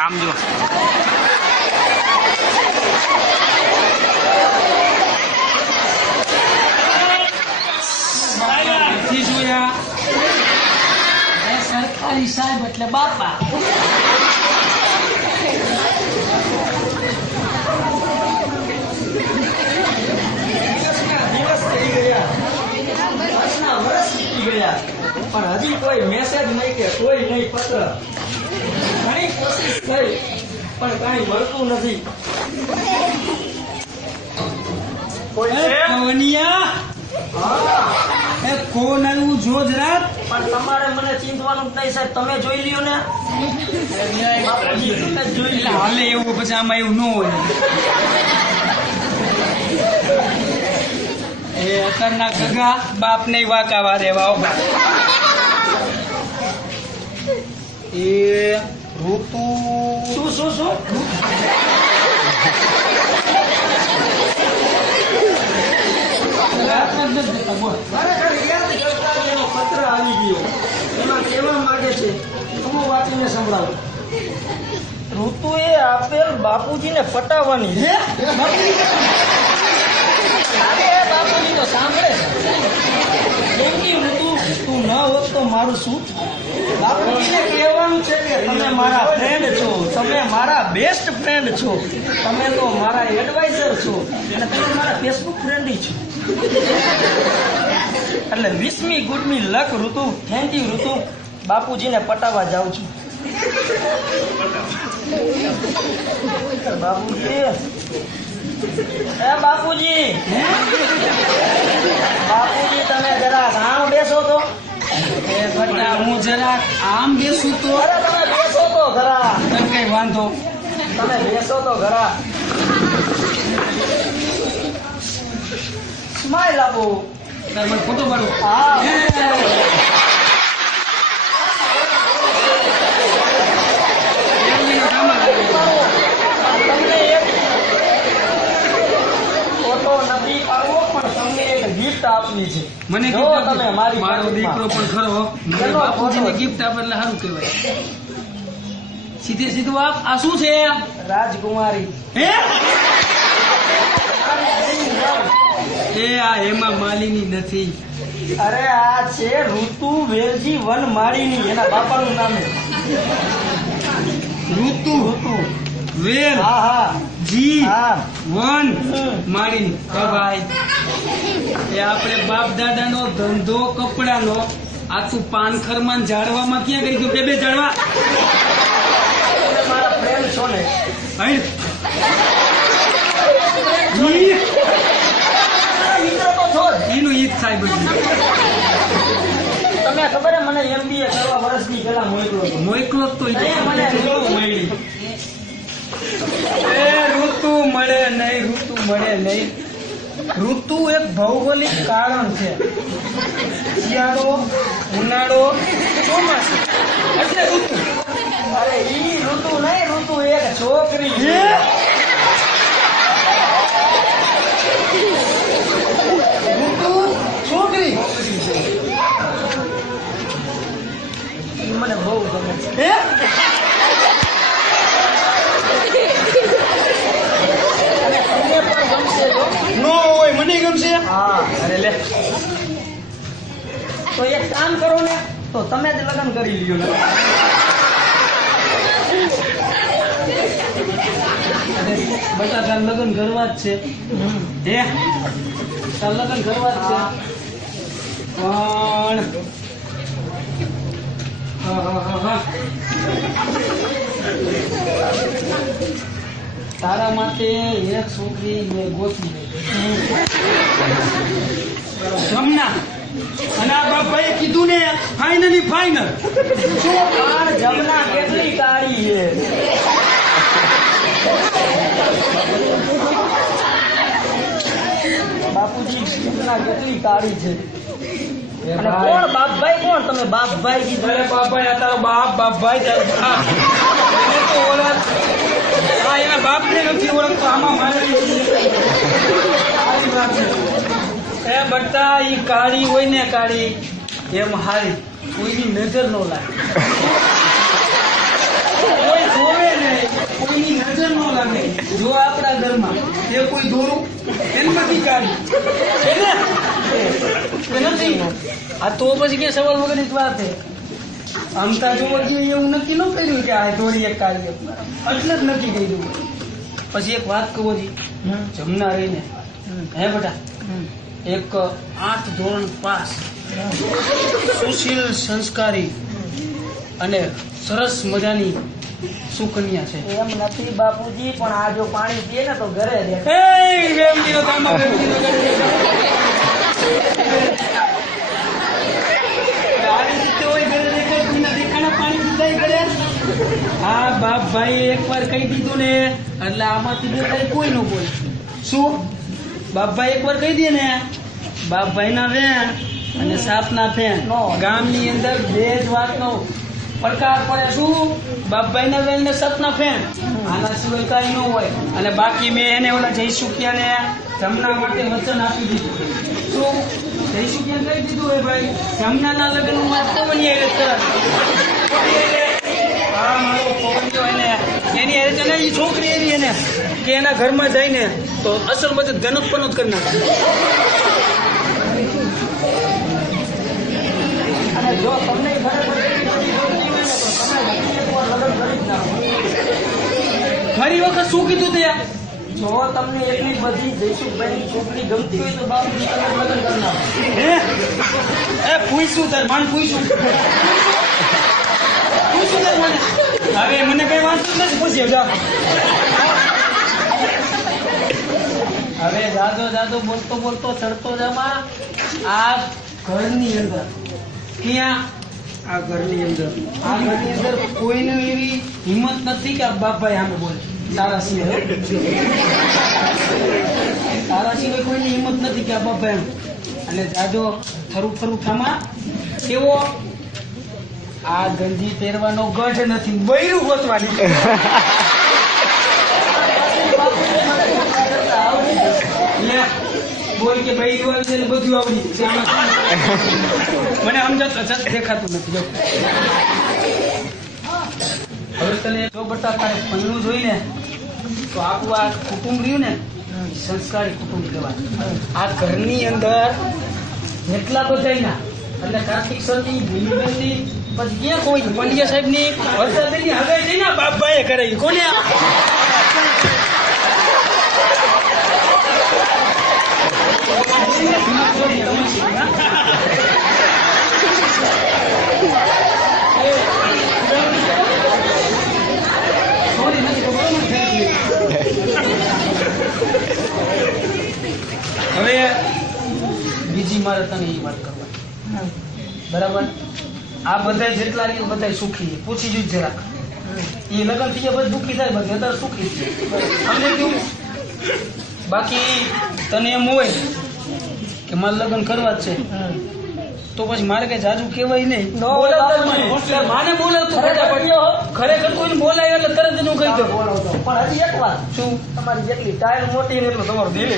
આમ જો સરકારી સાહેબ એટલે બાપા. પણ હજી કોઈ મેસેજ નહીં કે કોઈ નહીં પત્ર. ઘણી કોશિશ થઈ પણ કાંઈ મળતું નથી. કોણ આવ્યું જો જરા. પણ તમારે મને ચિંતવાનું જ નહીં સાહેબ, તમે જોઈ લ્યો ને. બાપુજી તમે જોઈ લો. હાલે એવું પછી આમાં એવું ન હોય. એ અત્યારના ગગા બાપ ને વાંકા વારે વાવ. એ ઋતુ શું ખરેખર યાદ કરતા એનો પત્ર આવી ગયો. એમાં કહેવા માંગે છે, હું વાંચીને સંભળાવું. ઋતુએ આપેલ બાપુજીને પટાવવાની છે. બાપુજી તો સાંભળે છે. ઋતુ તું ન હોત તો મારું શું. બાપુજીને કહેવાનું છે કે તમે મારા ફ્રેન્ડ છો, તમે મારા બેસ્ટ ફ્રેન્ડ છો, તમે તો મારા એડવાઇઝર છો અને તમે મારા ફેસબુક ફ્રેન્ડ છો. એટલે 20મી ગુડમી લક ઋતુ. થેન્ક યુ ઋતુ. બાપુજીને પટાવવા જાઉં છું. બાપુજી બાપુજી તમે જરા આમ બેસો તો. હું જરાક આમ બેસું તો. અરે તમે બેસો તો ખરા. કઈ વાંધો. તમે બેસો તો ખરા. સ્માઈલ આપો. મને ફોટો પાડો. હા તમને એક ફોટો નથી પાડવો પણ તમને એક ગિફ્ટ આપવી છે. મને જો તમે મારી મારો દીકરો પણ ખરો. મને એનો બાપુજીને ફોટો. ગિફ્ટ આપે એટલે સારું કહેવાય. સીધે સીધું આ શું છે? રાજકુમારી. હે એ આ હેમા માલિની નથી. અરે આ છે ઋતુ વેલજી વન માળીની. એના બાપાનું નામ છે ઋતુ ઋતુ. વેલ હા હા જી હા. વન માળીની. એ ભાઈ એ આપણે બાપ દાદાનો ધંધો કપડાનો. આ તું પાનખરમાં ઝાડવામાં ક્યાં કરી ગયો? બે ઝાડવા તમે મારા ફ્રેન્ડ છો ને. હૈ. મિત્રો તો છો જ. એનું ઈદ થાય બધું. તમને ખબર હે મને MBA કરવા વર્ષની પહેલા મોકલો હતો. મોકલો તો ઈ અહીંયા મને ઋતુ મળી. એ ઋતુ મળે નહીં, ઋતુ મળે નહીં. ઋતુ એક ભૌગોલિક કારણ છે. શિયાળો, ઉનાળો, ચોમાસું એટલે ઋતુ. અરે ઈ ઋતુ નહીં, ઋતુ એક છોકરી છે. ઋતુ છોકરી. ઈ મને બહુ ગમે છે. હે અને તમને પણ ગમશે જો. નો હોય, મને ગમશે. હા અરે લે. તો એક કામ કરો ને, તો તમે જ લગ્ન કરી લ્યો ને. બેટા તાર લગ્ન કરવા જ છે. હે તાર લગ્ન કરવા જ છે. પણ હા. તારા માટે એક છોકરી મેં ગોતી જમના. અને આ બાપાએ કીધું ને ફાઇનલી ફાઇનલ. પણ જમના કેટલી કાળી છે. બાપુજી જમના કેટલી કાળી છે. અને કોણ બાપભાઈ? કોણ તમે બાપભાઈ કીધું? અરે બાપા આ તારો બાપભાઈ તારો બાપ. એને તો ઓળખ. આ એના બાપને નથી ઓળખતો. આમાં મારે સારી વાત છે. એ બટા ઈ કાળી હોય ને કાળી એમ હારી કોઈની નજર ન લાગે. કોઈ જોવે નહીં, કોઈની નજર ન લાગે. જો આપણા ઘરમાં એ કોઈ દોરું એમાંથી કાઢી છે ને કે નથી? આ તો પછી કે સવાલ વગરની જ વાત છે. આમતા જોવા જઈએ એવું નક્કી ન કર્યું કે આ દોરી એક કાઢીએ, એટલે જ નક્કી કર્યું. પછી એક વાત કહું જી, જમના રહીને હે બેટા, એક 8 ધોરણ પાસ, સુશીલ, સંસ્કારી અને સરસ મજાની સુકન્યા છે. એમ નથી બાપુજી, પણ આ જો પાણી પીએ ને તો ઘરે રહે. વેમજીનો કામમાં વેમજીનો આવી રીતે હોય ઘરે દેખાય, કોઈના દેખાના પાણી પીતા ઘરે. હા બાપ ભાઈ એકવાર કહી દીધું ને એટલે આમાંથી દેખાય કોઈ ન બોલે. શું બાપભાઈ એકવાર કહી દે ને, બાપભાઈના વેણ અને સાપના ફેણ ગામની અંદર બે જ વાતનો પડકાર પડે. શું? બાપભાઈના વેણ ને સાપના ફેણ, આના સિવાય કાંઈ ન હોય. અને બાકી મેં એને ઓલા જયસુખિયાને જમના માટે વચન આપી દીધું. શું? જયસુખિયાને કહી દીધું હોય ભાઈ જમનાના લગ્નમાં પવનિયા એ સરસ. હા મારો પવનિયો એને એની હારે છે ને એ છોકરી એવી એને કે એના ઘરમાં જઈને તો અસલ બધું ધનુક પનુક કરી નાખે. અને જો તમને ખરેખર એવી બધી ગમતી હોય ને તો તમે એકવાર લગ્ન કરી જ નાખો. ફરી વખત શું કીધું તે? જો તમને એટલી બધી જયસુખભાઈની છોકરી ગમતી હોય તો બાપુજી તમે લગ્ન કરી નાખો. હે એ પૂછ્યું તાર માન પૂછ્યું તાર મને. હવે મને કઈ વાંચતું નથી, પૂછ્યો જા. હવે જાદો બોલતો બોલતો ચડતો જમા આ ઘરની અંદર. ક્યાં? આ ઘરની અંદર. આ ઘરની અંદર કોઈને એવી હિંમત નથી કે આ બાપભાઈ સામે બોલે. તારા સિવાય કોઈની હિંમત નથી કે આ બાપભાઈ. અને જાજો ફરું થામા કેવો? આ ગંજી પહેરવાનો ગઢ નથી, બૈરું ગોતવાની. બોલ કે ભાઈ બધું આવડી મને સમજાતો દેખાતું નથી. હવે તને જો બટા તારે પહેલું જોઈને તો આપણું આ કુટુંબ રહ્યું ને સંસ્કારી કુટુંબ કહેવાય. આ ઘરની અંદર જેટલા બધા એટલે કાર્તિક સરથી ભીલબેનથી પછી ક્યાં કોઈ પંડ્યા સાહેબ ની વરસાદની હગાઈ થઈ ને બાપભાઈએ કરાવી. કોને? હવે બીજી મારે તને એ વાત કરવા, બરાબર? આ બધા જેટલા બધા સુખી પૂછી જોઈ જરાક. એ લગ્ન થઈ ગયા દુઃખી થાય, બધા અત્યારે સુખી છે. સમજે કેવું? બાકી તને એમ હોય કે મારે લગ્ન કરવા જ છે તો પછી મારે કઈ જાજુ કહેવાય નહીં. માને બોલાવતો ખરેખર કોઈને બોલાય એટલે તરત જ હું કહી દઉં. પણ હજી એક વાત, શું? તમારી જેટલી ટાયર મોટી ને એટલું તમારું દિલ.